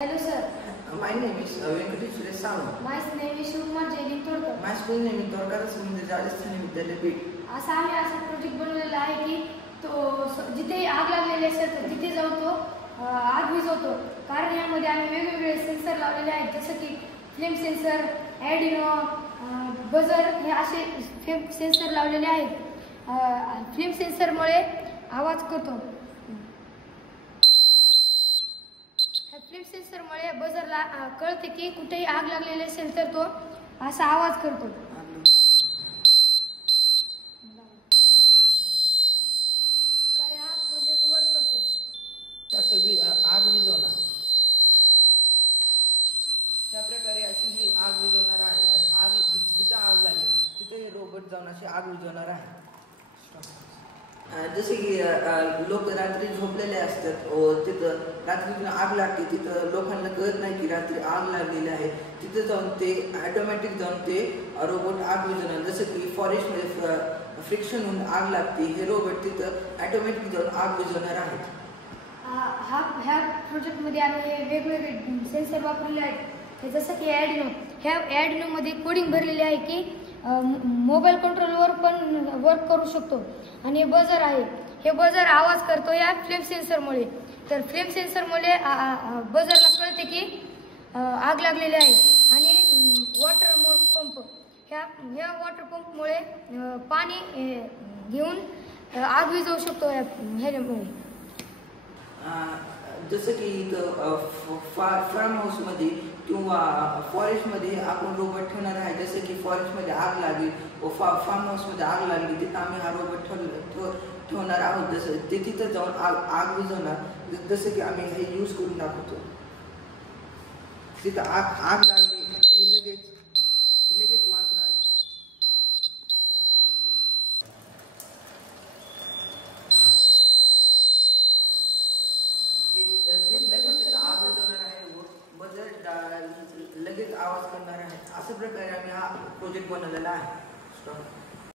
Hello sir. My name is Venkatesh Suresh. My name is Shubham Jaydeep Todkar. My school name is Todkar Samundra Rajasthani Vidyalaya Beed. असा आम्ही असा project बनवलेला आहे की तो जिथे आग लागलेली असेल तर तिथे जाऊन तो आग विझवतो. कारण यामध्ये आम्ही वेगवेगळे सेन्सर लावलेले आहेत, जसं की फ्लेम सेन्सर, ॲडिनो, बजर हे असे फ्लेम सेन्सर लावलेले आहेत. फ्लेम सेन्सरमुळे आवाज करतो. फ्लेम सेन्सरमुळे बजरला कळते की कुठेही आग लागलेली असेल तर तो असा आवाज करतो. आग विझवणार त्या प्रकारे अशी ही आग विझवणार आहे. आग जिथं आग लागली तिथे हे रोबोट जाऊन अशी आग विझवणार आहे. जसे की लोक रात्री झोपलेले असतात, तिथं रात्री आग लागते, तिथं लोकांना कळत नाही की रात्री आग लागलेली आहे. तिथं जाऊन ते ऑटोमॅटिक जाऊन ते रोबोट आग विझवणार. जसं की फॉरेस्टमध्ये फ्रिक्शन होऊन आग लागते, हे रोबोट तिथं ऑटोमॅटिक जाऊन आग विझवणार आहेत. ह्या प्रोजेक्टमध्ये आम्ही वेगवेगळे सेन्सर वापरले आहेत, जसं की ॲडिनो. ह्या ॲडिनोमध्ये कोडिंग भरलेली आहे की मोबाईल कंट्रोलवर पण वर्क करू शकतो. आणि हे बजर आहे, हे बजर आवाज करतो या फ्लेम सेन्सरमुळे. तर फ्लेम सेन्सरमुळे बजरला कळते की आग लागलेली आहे. आणि वॉटर पंप, ह्या वॉटर पंपमुळे पाणी घेऊन आग विझवू शकतो ह्याच्यामुळे. जसं की इथं फार्म हाऊसमध्ये किंवा फॉरेस्टमध्ये आपण रोबोट ठेवणार आहे. जसं की फॉरेस्टमध्ये आग लागली व फार्म हाऊसमध्ये आग लागली, तिथं आम्ही हा रोबोट ठेवणार आहोत. जसं ते तिथं जाऊन आग विझवणार. जसं की आम्ही हे यूज करून दाखवतो. तिथं आग लागली हे लगेच वाचणार. लगेच आवाज करणार आहे. अशा प्रकारे आम्ही हा प्रोजेक्ट बनवलेला आहे.